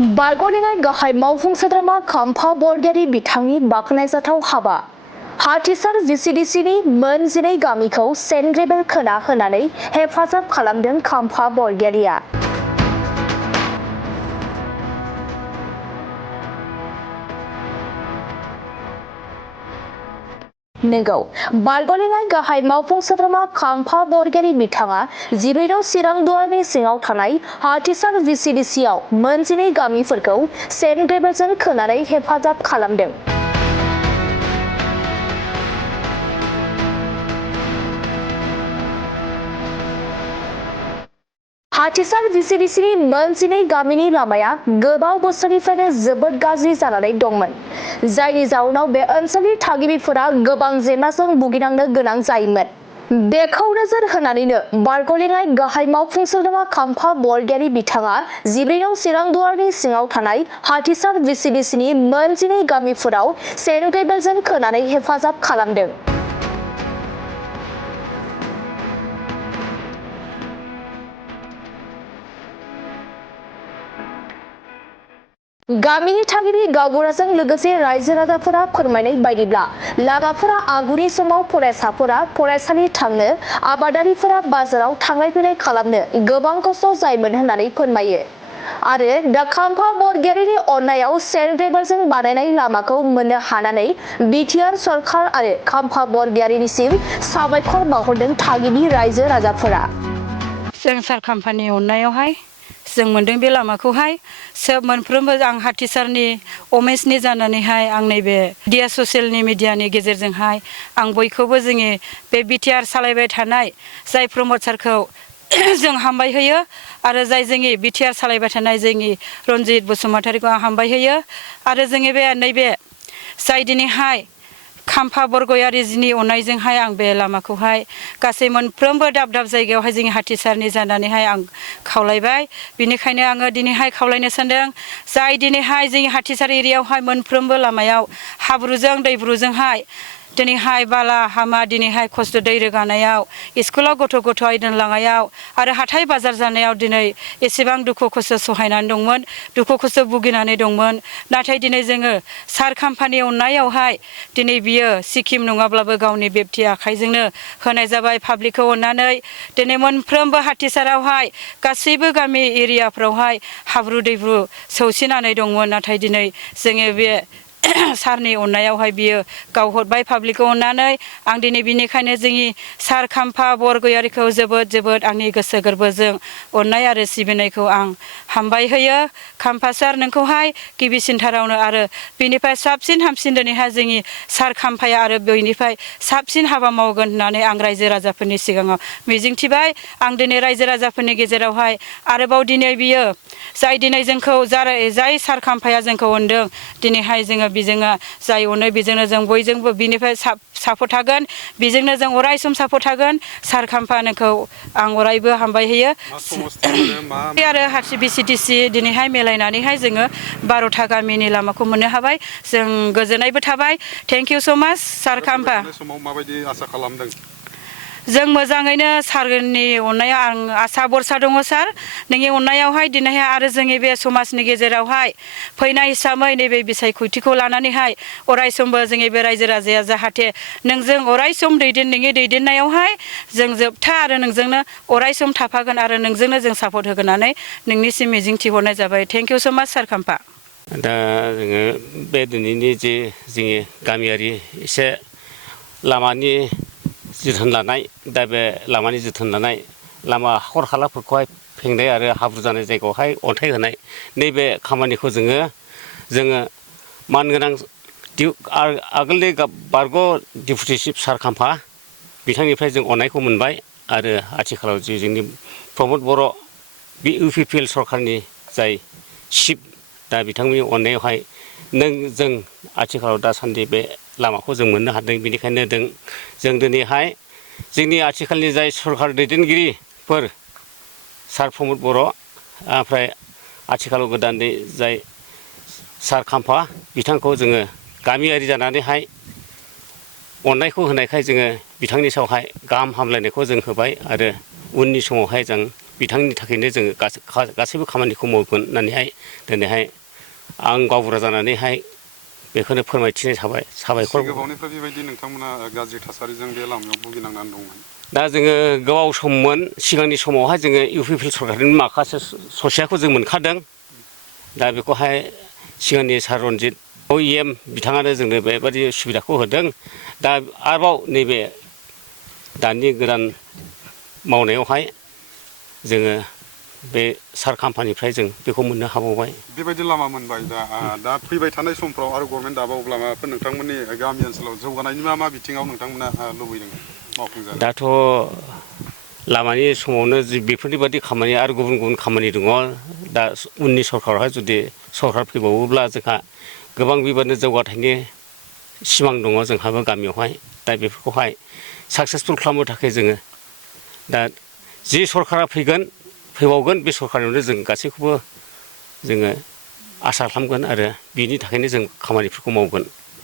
बरगय गाहाय मावफुं सोद्रोमा खाम्फा बरगयारि बिथांनि बाख्नायजाथाव हाबा हाथिसार VCDC नि मोन 12 गामिखौ सेन्ट ग्रेभेल खोना होनानै हेफाजाब खालामदों खाम्फा बरगयारिया। नंगौ बरगय गाहाय मावफुं सोद्रोमा खाम्फा बरगयारि बिथाङा 14 चिरां दुवारनि सिङाव थानाय हाथिसार VCDC आव मोन 12 गामिफोरखौ सेन्ट ग्रेभेलजों खोनानै हेफाजाब खालामदों। हाथिसार VCDC नि मोन 12 गामिनि लामाया गोबाव बोसोरनिफ्रायनो जोबोद गाज्रि जानानै दंमोन, जायनि जाउनाव बे ओनसोलनि थागिबिफोरा गोबां जेंनाजों भुगिनांनो गोनां जायोमोन। बेखौ नोजोर होनानैनो बरगय गाहाय मावफुं सोद्रोमा खाम्फा बरगयारि बिथाङा 14 चिरां दुवारनि सिङाव थानाय हाथिसार VCDC नि मोन 12 गामिफोराव सेन्ट ग्रेभेलजों खोनानै हेफाजाब खालामदों। गामिनि थागिबि गावबुराजों लोगोसे रायजो राजाफोरा फोरमायनाय बायदिब्ला लामाफोरा आगुनि समाव फरायसाफोरा फरायसालि थांनो, आबादारिफोरा बाजाराव थांलाय फैलाय खालामनो गोबां खस्थ' जायोमोन होननानै फोरमायो। आरो दा खाम्फा बरगयारिनि अननायाव सेन्ट ग्रेभेलजों बानायनाय लामाखौ मोननो हानानै बिटिआर सरकार आरो खाम्फा बरगयारिनिसिम साबायखर बावहरदों थागिबि रायजो राजाफोरा। जों सार खाम्फानि अननायावहाय जों मोनदों बे लामाखौहाय मोनफ्रोमबो आं हाथिसारनि अमेसनि जानानैहाय आं नैबे ससियेल मिडियानि गेजेरजोंहाय आं बयखौबो जोंनि बे बिटिआर सालायबाय थानाय जाय प्रमटारखौ जों हामबाय होयो आरो जाय जोंनि बिटिआर सालायबाय थानाय जोंनि रनजित बसुमतारिखौ आं हामबाय होयो आरो जोंनि बे नैबे जाय दिनैहाय खाम्फा बरगयारिनि अननायजोंहाय आं बे लामाखौहाय गासै मोनफ्रोमबो दाब दाब जायगायावहाय जोंनि हाथिसारनि जानानैहाय आं खावलायबाय। बिनिखायनो आङो दिनैहाय खावलायनो सानदों जाय दिनैहाय जोंनि हाथिसार एरियायावहाय मोनफ्रोमबो लामायाव हाब्रुजों दैब्रुजोंहाय दिनैहाय बाला हामा दिनैहाय खस्थ' दै रोगानायाव स्कुलाव गथ' दोनलांनायाव आरो हाथाय बाजार जानायाव दिनै एसेबां दुखु खस्थ' सहायनानै दंमोन, दुखु खस्थ' भुगिनानै दंमोन। नाथाय दिनै जोङो सार खाम्फानि अननायावहाय दिनै बियो सिकिम नङाब्लाबो गावनि बेक्ति आखाइजोंनो होनाय जाबाय पाब्लिकखौ अननानै। दिनै मोनफ्रोमबो हाथिसारावहाय गासैबो गामि एरियाफ्रावहाय हाब्रु दैब्रु सौसिनानै दंमोन, नाथाय दिनै जोङो बे सारनि अननायावहाय बियो गाव हरबाय पाब्लिकखौ अननानै। आं दिनै बिनिखायनो जोंनि सार खाम्फा बरगयारिखौ जोबोद आंनि गोसो गोरबोजों अननाय आरो सिबिनायखौ आं हामबाय होयो। खाम्फा सार नोंखौहाय गिबिसिनथारावनो आरो बिनिफ्राय साबसिन हामसिन दिनैहाय जोंनि सार खाम्फाया आरो बेनिफ्राय साबसिन हाबा मावगोन होननानै आं रायजो राजाफोरनि सिगाङाव मिजिंथिबाय। आं दिनै रायजो राजाफोरनि गेजेरावहाय आरोबाव दिनै बियो जाय दिनै जोंखौ जाय सार खाम्फाया जोंखौ अनदों दिनैहाय जोङो बिजोंनो जाय अनो बेजोंनो जों बयजोंबो बिनिफ्राय सापर्ट थागोन, बेजोंनो जों अराय सम सापर्ट थागोन। सार खाम्फा नोंखौ आं अरायबो हामबाय होयो। आरो हाथि VCDC दिनैहाय मिलायनानैहाय जोङो 12था गामिनि लामाखौ मोननो हाबाय, जों गोजोननायबो थाबाय। थेंक इउ स' माच सार खाम्फा। माबायदि आसा खालामदों? जों मोजाङैनो सारनि अननायाव आं आसा भरसा दङ सार, नोंनि अननायावहाय दिनैहाय आरो जोंनि बे समाजनि गेजेरावहाय फैनाय हिसाबै नैबे बिसायख'थिखौ लानानैहाय अरायसमबो जोंनि बे रायजो राजाया जाहाथे नोंजों अरायसम नोंनि दैदेननायावहाय जों जोबथा आरो नोंजोंनो अरायसम थाफागोन आरो नोंजोंनो जों सापर्ट होगोन होननानै नोंनिसिम मिजिंथिहरनाय जाबाय। थेंक इउ स' माच सार खाम्फा। दा जोङो बे दिनैनि जे जोंनि गामियारि एसे लामानि जोथोन लानाय, दा बे लामानि जोथोन लानाय लामा हाखर हालाफोरखौहाय फेंनाय आरो हाब्रु जानाय जायगायावहाय अन्थाइ होनाय नैबे खामानिखौ जोङो मानगोनां आगोलनि बारग' डेपुटि चिफ सार खाम्फा बिथांनिफ्राय जों अननायखौ मोनबाय आरो आथिखालाव जे जोंनि प्रमद बर' बे UPPL सरकारनि जाय चिफ दा बिथांमोननि अननायावहाय जों आथिखालाव दासान्दि बे लामाखौ जों मोननो हादों। बेनिखायनो जों दिनैहाय जोंनि आथिखालनि जाय सरकार दैदेनगिरिफोर सार प्रमद बर' ओमफ्राय आथिखालाव गोदानै जाय सार खाम्फा बिथांखौ जोङो गामियारि जानानैहाय अननायखौ होनायखाय जोङो बिथांनि सायावहाय गाहाम हामलायनायखौ जों होबाय आरो उननि समावहाय जों बिथांनि थाखायनो जोङो गासैबो खामानिखौ मावगोन होननानैहाय दिनैहाय आं गावबुरा जानानैहाय बेखौनो फोरमायथिनाय थाबाय साबायखर। गोबावनिफ्राय बेबायदि नोंथांमोना गाज्रि थासारिजों बे लामायाव भुगिनांनानै दंमोन? दा जोङो गोबाव सममोन सिगांनि समावहाय जोङो इउ पि पि एल सरकारनि माखासे ससेयाखौ जों मोनखादों। दा बेखौहाय सिगांनि सार रन्जित EM बिथाङानो जोंनो बेबायदि सुबिदाखौ होदों। दा आरोबाव नैबे दानि गोदान मावनायावहाय जोङो बे सार कम्पानिनिफ्राय जों बेखौ मोननो हाबावबाय। बेबायदि लामा मोनबाय दा फैबाय थानाय समफ्राव आरो गभर्नमेन्ट दाबावब्ला माबाफोर नोंथांमोननि गामि ओनसोलाव जौगानायनि मा बिथिङाव नोंथांमोना लुबैदों मावफुंजागोन? दाथ' लामानि समावनो बेफोरनि बादि खामानि आरो गुबुन गुबुन खामानि दङ। दा उननि सरकारावहाय जुदि सरकार फैबावोब्ला जोंहा गोबां बेबादिनो जौगाथायनि सिमां दङ जोंहाबो गामियावहाय। दा बेफोरखौहाय साक्सेसफुल खालामनो थाखाय जोङो दा जि सरकारा फैबावगोन बे सरकारनियावनो जों गासैखौबो जोङो आसा खालामगोन आरो बिनि थाखायनो जों खामानिफोरखौ मावगोन।